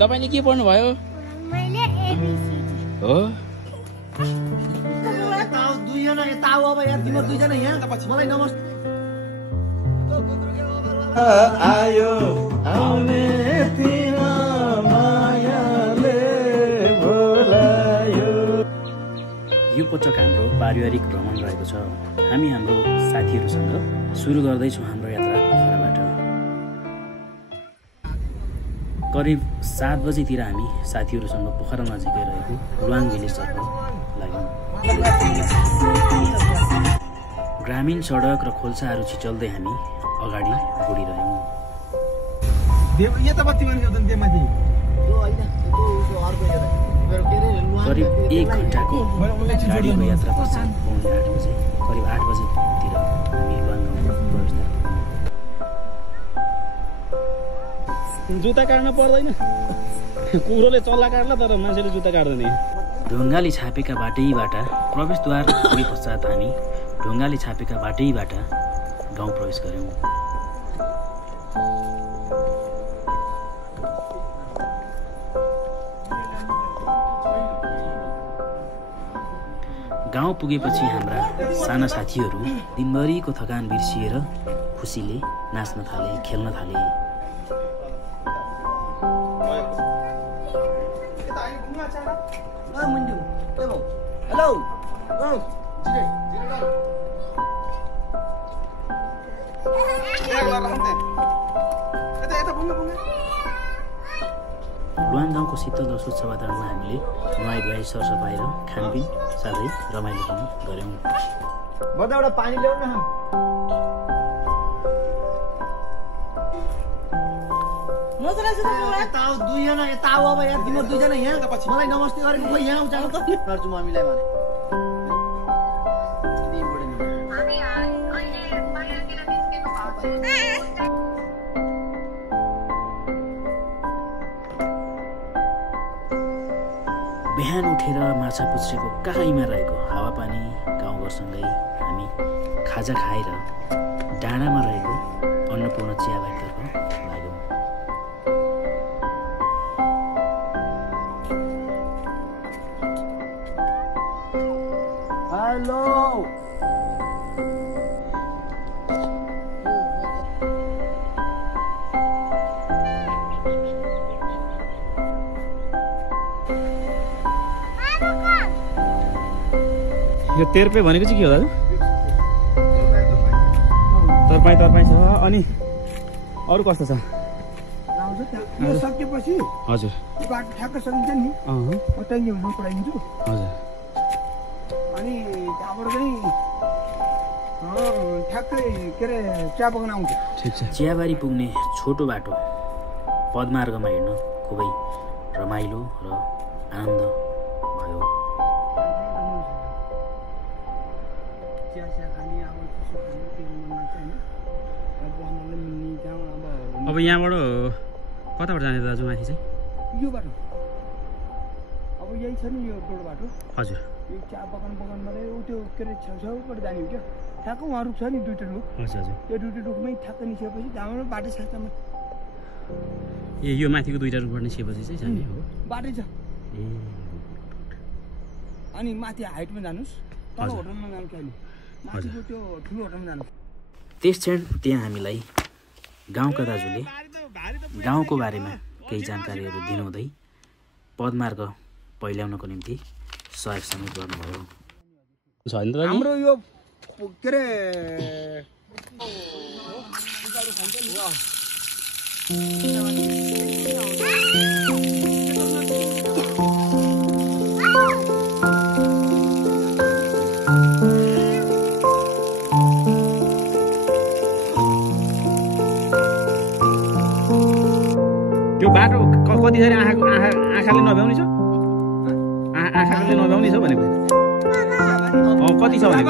तपाईले के पढ्नु भयो? मैले एबीसीडी हो दुईजना यता आऊ अब यार तिम्रो दुईजना यहाँ मलाई नमस्ते आयो आउने तिम्रो मायाले बोलायो। यो पटक हाम्रो पारिवारिक भ्रमण रहेको छ। हामी हाम्रो साथीहरूसँग सुरु गर्दैछौँ हाम्रो यात्रा पोखराबाट। करिब 7 बजीतिर हामी साथीहरूसँग पोखरा नजिकै रहेको लुवाङ भिलेजतर्फ लाग्यौँ। ग्रामीण सडक र खोल्साहरू छिचल्दै हामी अगाडि बढिरह्यौँ। करिब 1 घन्टाको गाडीको यात्रा पश्चात पौने 8 बजे करिब 8 बजेतिर हामी लुवाङ गाउँको प्रवेशद्वार पुग्यौँ। जुत्ता काट्न पर्दैन, कुकुरले चल्ला काट्ला तर मान्छेले जुत्ता काट्दैन। ढुङ्गाले छापेका बाटैबाट प्रवेशद्वार पुगे पश्चात हामी ढुङ्गाले छापेका बाटैबाट गाउँ प्रवेश गऱ्यौँ। गाउँ पुगेपछि हाम्रा साना साथीहरू दिनभरिको थकान बिर्सिएर खुसीले नाच्न थाले, खेल्न थाले। लुवाङ गाउँको शीतल र स्वच्छ वातावरणमा हामीले नुहाइ-धुवाइ, सरसफाइ र खानपिन साथै रमाइलो पनि गऱ्यौँ। एउटा पानी ल्याउ न। दुईजना यता आऊ अब यार तिम्रो दुईजना यहाँ मलाई नमस्ते गरेको खोइ यहाँ आउँछ त गर्छु मम्मीलाई भने। बिहान उठेर माछा पुच्छ्रेको काखैमा रहेको हावापानी गाउँघरसँगै हामी खाजा खाएर डाँडामा रहेको अन्नपूर्ण चियाबारीतर्फ लाग्यौँ। हेलो यो तेर्पे भनेको चाहिँ के हो दाजु? तरपाई छ। अनि अरू कस्तो छ? सकेपछि हजुर बाटो ठ्याक्क सकिन्छ नि त्यहीँ पुऱ्याइदिन्छु। हजुर अनि त्यहाँबाट चाहिँ ठ्याक्कै के अरे चिया बगान आउँछ। ठिक छ। चियाबारी पुग्ने छोटो बाटो पदमार्गमा हिँड्न खुबै रमाइलो र आनन्द भयो। अब यहाँबाट कताबाट जाने दाजु माथि चाहिँ? यो बाटो अब यही छ नि यो रोड बाटो। हजुर यो चिया बगानबाटै त्यो के अरे छेउछाउबाट जाने हो क्या। ठ्याक्क उहाँ रुख छ नि दुईवटा रुख। हजुर हजुर त्यो दुईवटा रुखमै ठ्याक्क निस्केपछि हाम्रो बाटो सास्तामा ए यो माथिको दुईवटा रुखबाट निस्केपछि चाहिँ जाने हो बाटै छ। ए अनि माथि हाइटमा जानुहोस् तल होटलमा जानु कहिले माथिको त्यो ठुलो होटलमा जानु। त्यस क्षण त्यहाँ हामीलाई गाउँका दाजुले गाउँको बारेमा केही जानकारीहरू दिनुहुँदै पदमार्ग पहिल्याउनको निम्ति सहयोग समेत गर्नुभयो। हाम्रो यो के अरे त्यो बाटो कतिसरी आँखाले नभ्याउने छ? आँखाले नभ्याउने छ भनेको कति छ भने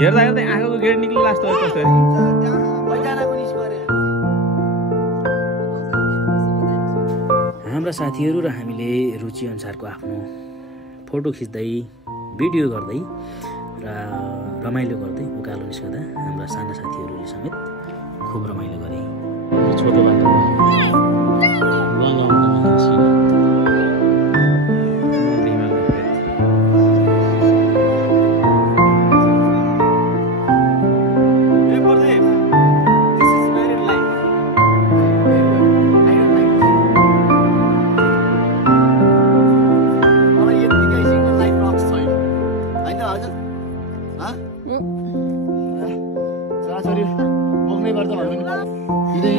हेर्दा हेर्दै आँखाको गेड निक्लो लास्ट कस्तो हाम्रा साथीहरू र हामीले रुचि अनुसारको आफ्नो फोटो खिच्दै भिडियो गर्दै र रमाइलो गर्दै उकालो निस्कँदा हाम्रा साना साथीहरूले समेत खुब रमाइलो गरे। छोटो बाटो शरीर बोक्नै पर्छ भन्नु नि हिँडे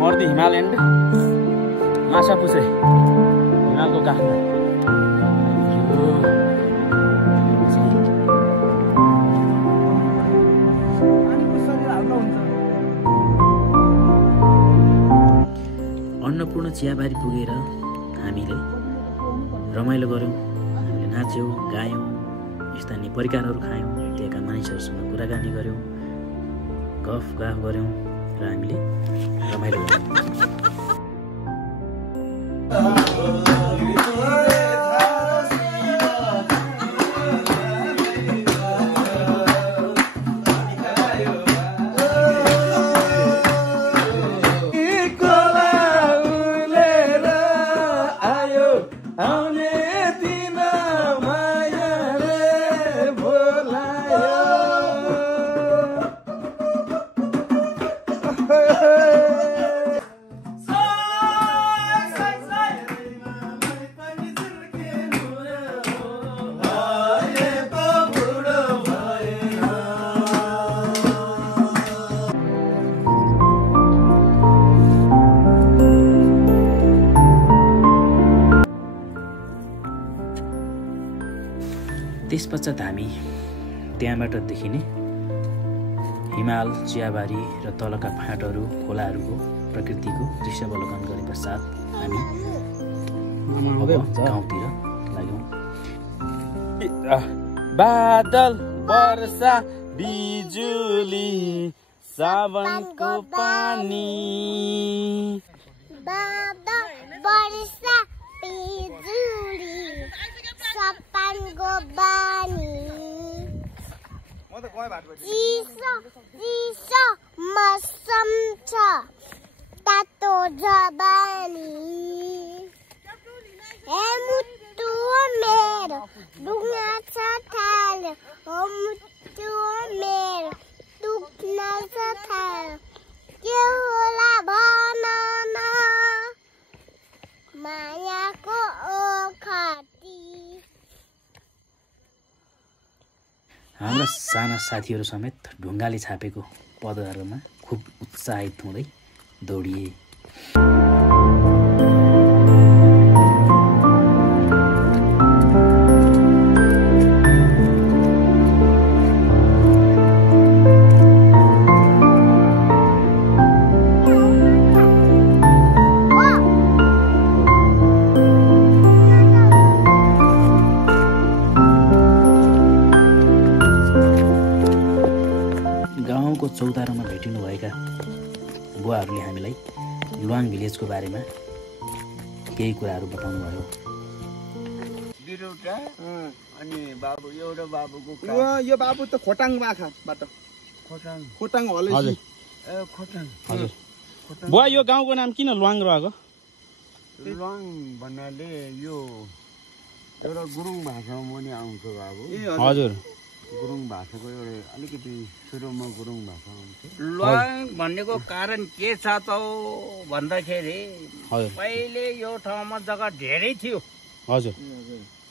मर्दी हिमालयन माछा पुछे हिमालको काखमा अन्नपूर्ण चियाबारी पुगेर हामीले रमाइलो गऱ्यौँ, हामीले नाच्यौँ, गायौँ, स्थानीय परिकारहरू खायौँ, त्यहाँका मानिसहरूसँग कुराकानी गऱ्यौँ, गफ गऱ्यौँ र हामीले रमाइलो गऱ्यौँ। त्यसपश्चात हामी त्यहाँबाट देखिने हिमाल, चियाबारी र तलका फाँटहरू, खोलाहरूको प्रकृतिको दृश्यावलोकन गरे पश्चात हामी गाउँतिर लाग्यौँ। बादल, वर्षा, बिजुली, सावनको पानी, बादल, वर्षा, बिजुली, सावनको पानी, चिसो चिसो मौसम छ, तातो जवानी, हे मुटु मेरो डुङ्गा छ थाल, हो मुटु मेरो दुख्न छ थाल, के होला भन न मायाको ओखती। हाम्रा साना साथीहरू समेत ढुङ्गाले छापेको पदयात्रामा खुब उत्साहित हुँदै दौडिए। गाउँको चौतारोमा भेटिनुभएका बुवाहरूले हामीलाई लुवाङ भिलेजको बारेमा केही कुराहरू बताउनु भयो। अनि बाबु एउटा बाबुको यो बाबु त खोटाङ माखाबाट खोटाङ हले हजुर खोटाङ हजुर। बुवा यो गाउँको नाम किन लुवाङ रहेको? लुवाङ भन्नाले यो एउटा गुरुङ भाषामा पनि आउँछ बाबु। हजुर गुरुङ भाषाको एउटा अलिकति सुरुमा गुरुङ भाषा आउँछ। लुवाङ भन्नेको कारण के छ त भन्दाखेरि पहिले यो ठाउँमा जग्गा धेरै थियो। हजुर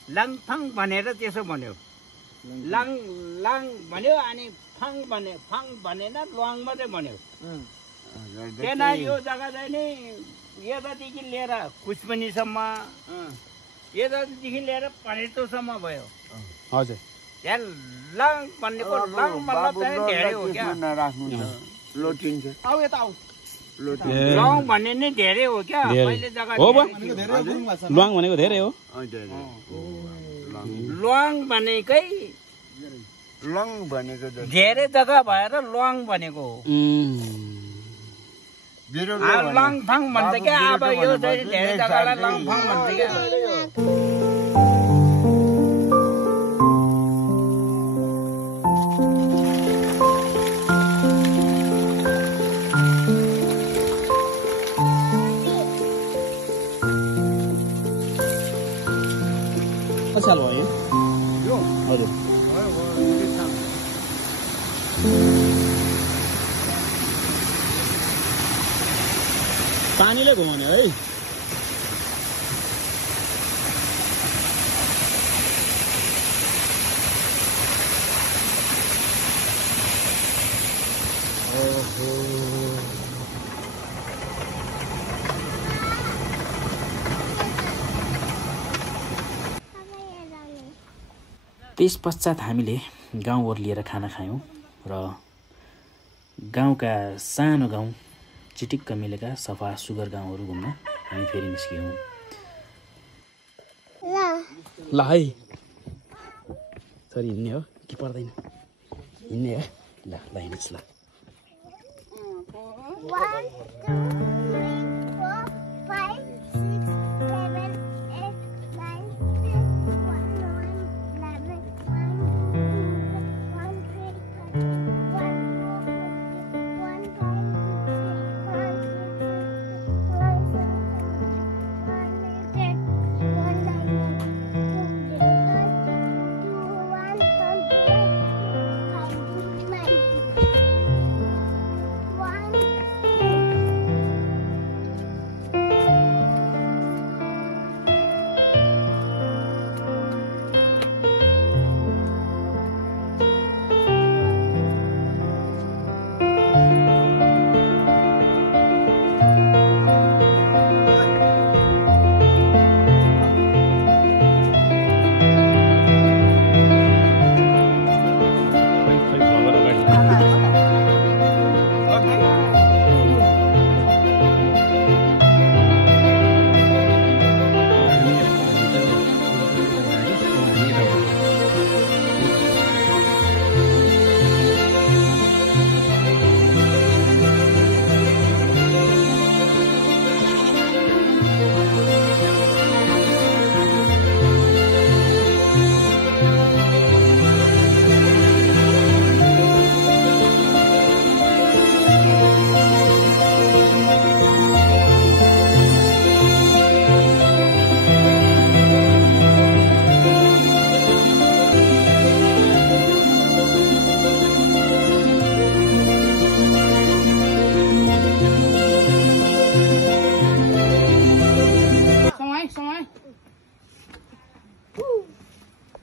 लाङफाङ भनेर त्यसो भन्यो, लाङ लाङ भन्यो अनि फाङ भन्यो, फाङ भनेन लुवाङ मात्रै भन्यो। त्यहाँ यो जग्गा चाहिँ नि यतादेखि लिएर कुचपनीसम्म, यतादेखि लिएर पनेटोसम्म भयो। हजुर त्यहाँ लाङ भन्नेको लाङ मतलब चाहिँ धेरै हो क्या, लोटिन्छ आऊ यता आऊ। लुवाङ भन्ने नै धेरै हो क्या पहिले जग्गा हो। लुवाङ भनेको धेरै हो। लुवाङ भनेकै लङ भनेको धेरै जग्गा भएर लुवाङ भनेको हो। लङफाङ भन्छ क्या, अब यो चाहिँ धेरै जग्गालाई लङफाङ भन्छ क्या। साल भयो यो? हजुर पानीले घुमाउने है। त्यस पश्चात हामीले गाउँ ओर्लिएर खाना खायौँ र गाउँका सानो गाउँ चिटिक्क मिलेका सफा सुगर गाउँहरू घुम्न हामी फेरि निस्क्यौँ। ल है सरी हिँड्ने हो कि पर्दैन? हिँड्ने हो। ल ल हिँड्नुहोस् ल। 1 2 3 4 5 6 7 8 9 10 11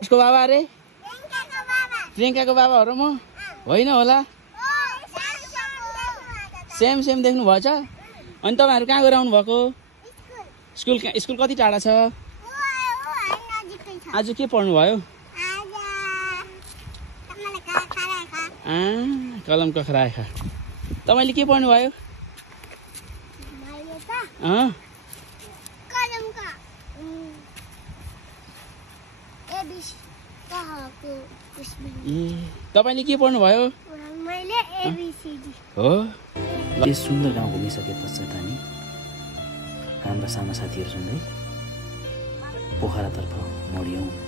उसको बाबा अरे प्रियङ्काको बाबा हो र म होइन होला। सेम सेम देख्नु भएछ। अनि तपाईँहरू कहाँ गएर आउनु भएको? स्कुल कति टाढा छ? आज के पढ्नु भयो? कलम कखरा आएका। तपाईँले के पढ्नु भयो? तपाईले के पढ्नु भयो? मैले एबीसीडी हो। यस सुन्दर गाउँ घुमिसके पश्चात हामी हाम्रा साना साथीहरूसँगै पोखरातर्फ मोड्यौँ।